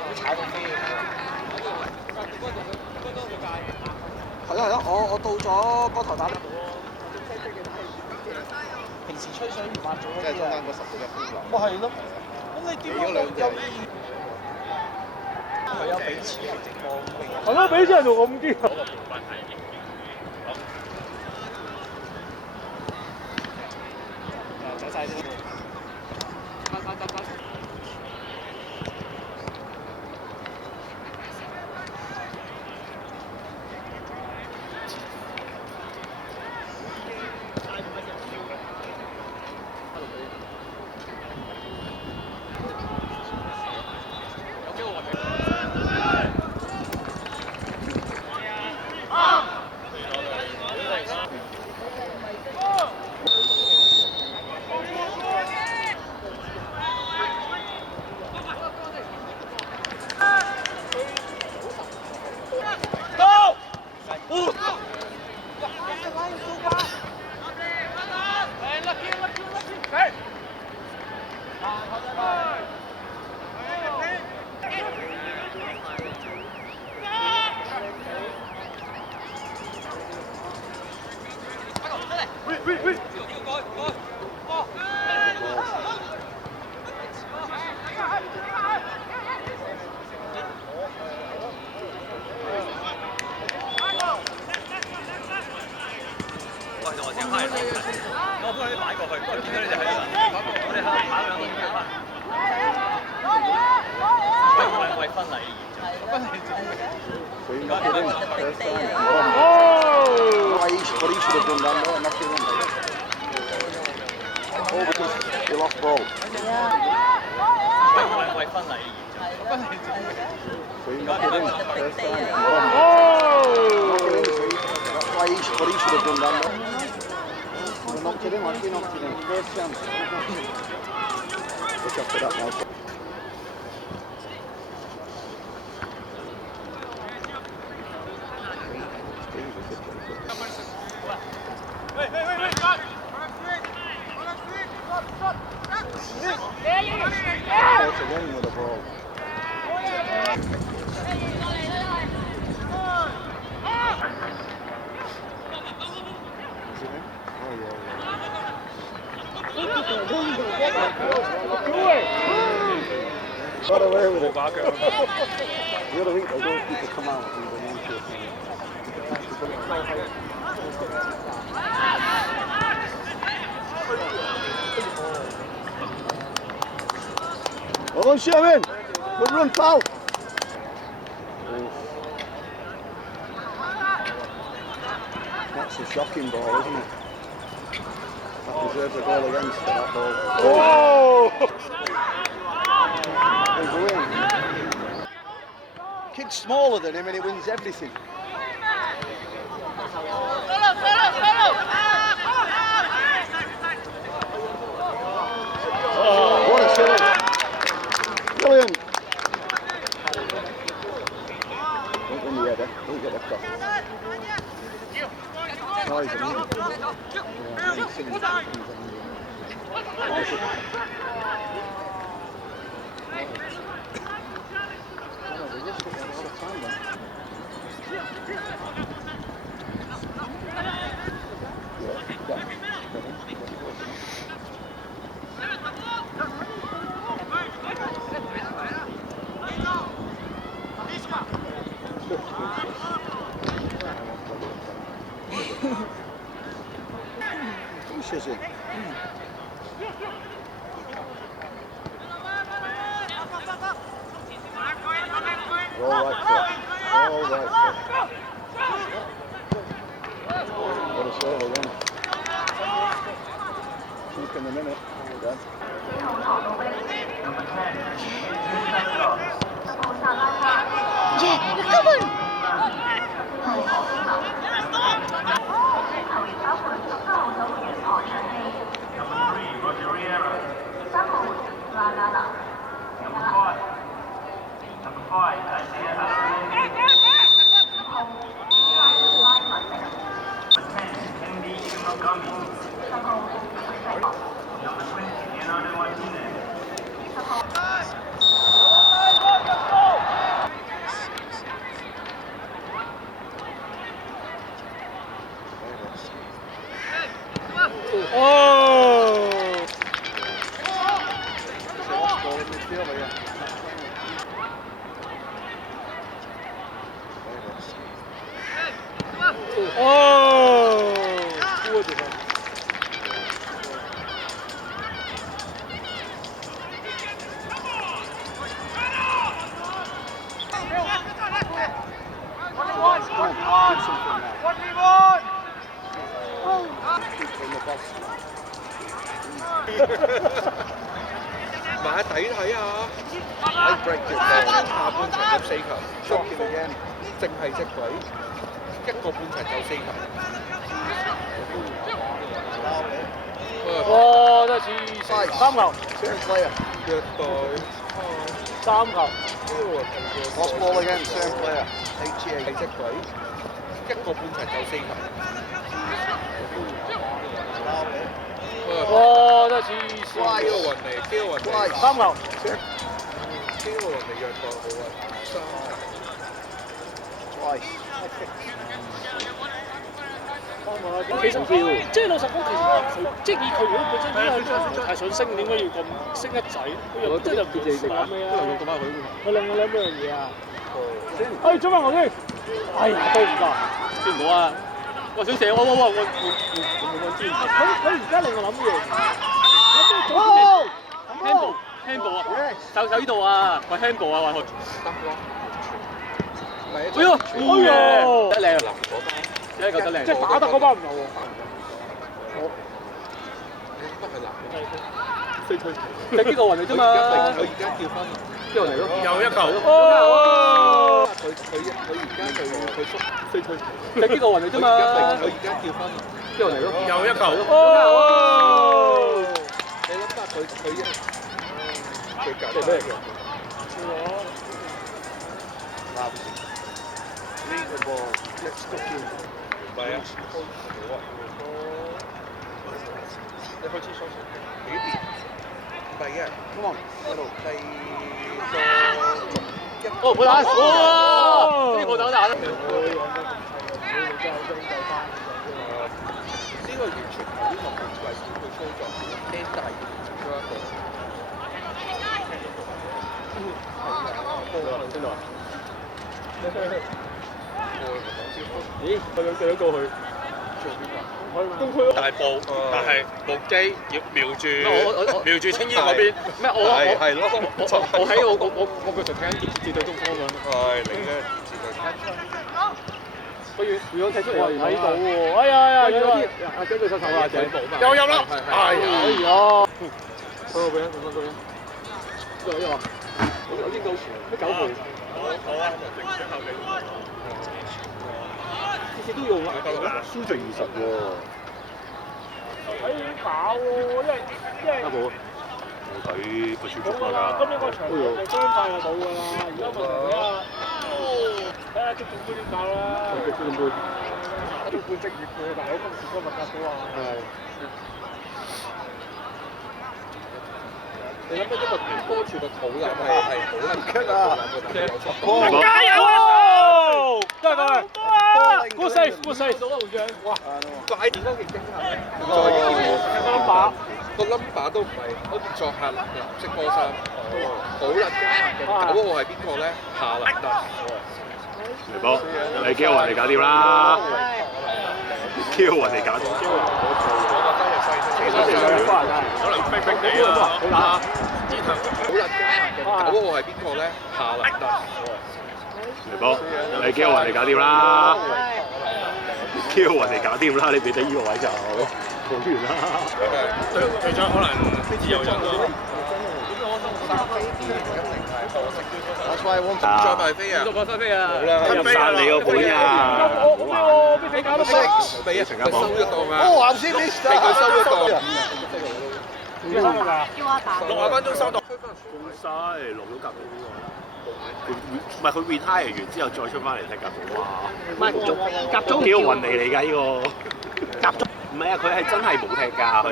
都炒到飛嘅。係咯，我到咗嗰頭打。平時吹水唔抹咗嗰即係啲啊，中間嗰10到1分鐘。咪係咯。咁你點樣有意義？佢有俾錢嚟直播。係咯，俾錢人仲咁啲。走晒先。What he should have done down there, knocked it in. Oh, because he lost ball. So he knocked it in first time. Knock it in, see? That's why what he should have done down there. He knocked it in like he knocked it in. First chance. Look after that now. It's a win with the ball. Got away with it. The other week they don't people come out and they need to. Well done, Sherman. Good run, pal. That's a shocking ball, isn't it? That deserves a goal against that ball. Oh! Kid's smaller than him and he wins everything. What a save. Brilliant. Don't win the header, don't get the cross. No, he's an idiot. Yeah, he's singing. He's an idiot. Pushes it. All right foot. All right foot. What a save again. Keep in a minute. Done. Yeah, come on! Number 5, Isaiah Allen. Number 10, Kennedy Montgomery. Number 20, Leonardo Martinez. midfielder, yeah. 오. 구워지네.買底睇下， I break it 下半場入4球， Shock him again. 淨係隻鬼，一個半場就4球。哇！真係黐線。3球。 Turn player. 虐待。 3球。 Lost ball again. Turn player. HGA. 係隻鬼，一個半場就4球。哇！真係黐線。基奧雲尼3球。基奧雲尼虐待好啊，3球。 Twice. 其實即係老實講，其實佢即係以佢嗰本身已經係唔太想升，點解要咁升一仔？佢又真係唔知玩咩啊！佢兩樣嘢啊！哎，做乜我先？哎呀，都唔得，見唔到啊！我想射，我冇專。佢而家令我諗嘢。handball 啊！手呢度啊！喂 handball 啊！喂，哎呦，得靚，一個得靚，即係打得嗰班唔流喎。飛推，你呢個雲嚟啫嘛。佢而家叫翻，呢個嚟咯，又一球。佢而家佢縮飛推，你呢個雲嚟啫嘛。佢而家叫翻，呢個嚟咯，又一球。你諗下佢夾咩嘅？ Lead the ball. Let's stuck in. 唔係啊，你去廁所先，幾點？第一 Come on. Hello. 哦，冇打，哇！呢個打得。呢個完全係呢個門衞去操作，驚大咗一個。邊度啊？咦？佢兩腳都過去。大步，但係目機要瞄住青衣嗰邊。咩？係咯，我喺我腳上睇緊截對中鋒咁。係你嘅絕對睇。佢如果踢出嚟又睇到喎。哎呀，有啲阿張對手頭啊，又入啦！哎呀！收到俾啊，收到俾啊。呢個我應到咩9倍？好啊，正選後備。次次都用啊！輸剩20喎。睇點打喎？因為冇睇個輸出冇㗎啦，今年個場就雙快就冇㗎啦。而家問題睇下足總杯點搞啦。足總杯職業嘅大佬，今時今日夾到啊！係。你諗下一個波住個肚腩係好撚棘啊！加油啊！加油！Good save，good save！到啦，會長。哇！快點都幾驚嚇！個 number 都唔係好似作客藍色波衫，好撚驚嚇嘅。嗰個係邊個咧？夏蘭特。嚟波，你幾個雲嚟搞掂啦？幾個雲嚟搞掂？可能逼地啊！好打，伊藤好撚驚嚇嘅。嗰個係邊個咧？夏蘭特。嚟波，你幾個雲嚟搞掂啦？幾個雲嚟搞掂啦？你俾低呢個位就冇完啦。隊長可能自由人咯。That's why I want to. 再賣飛啊！再賣飛啊！入晒你個本啊！我俾你搞到 Six. 俾佢收咗檔啊！ Oh, I've seen this. 俾佢收咗檔。幾多㗎60分鐘收檔。中西落咗格到呢個。唔係佢 retire 完之後再出翻嚟踢格寶啊！唔係夾中幾個雲嚟㗎呢個？夾中唔係啊！佢係真係冇踢㗎佢。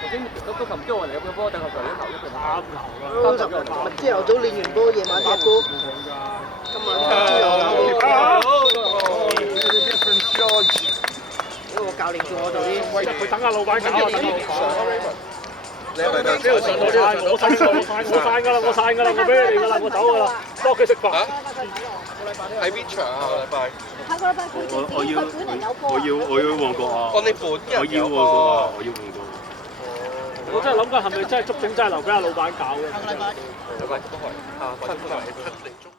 頭先都琴朝我嚟入咗波，定係頭先頭一邊3球啦。朝頭早練完波，夜晚踢波。今晚Different George. 嗰個教練叫我做啲，佢等下老闆搞啊！你係咪頭先上到呢度？我散㗎啦，我俾你㗎啦，我走㗎啦，返屋企食飯。喺邊場啊？個禮拜？下個禮拜佢哋本嚟有波。我要旺角啊！哦，你本人有我要旺角啊！波。我要旺角。我真係諗緊係咪真係足總真係留俾阿老闆搞嘅？禮拜都係啊，7點鐘。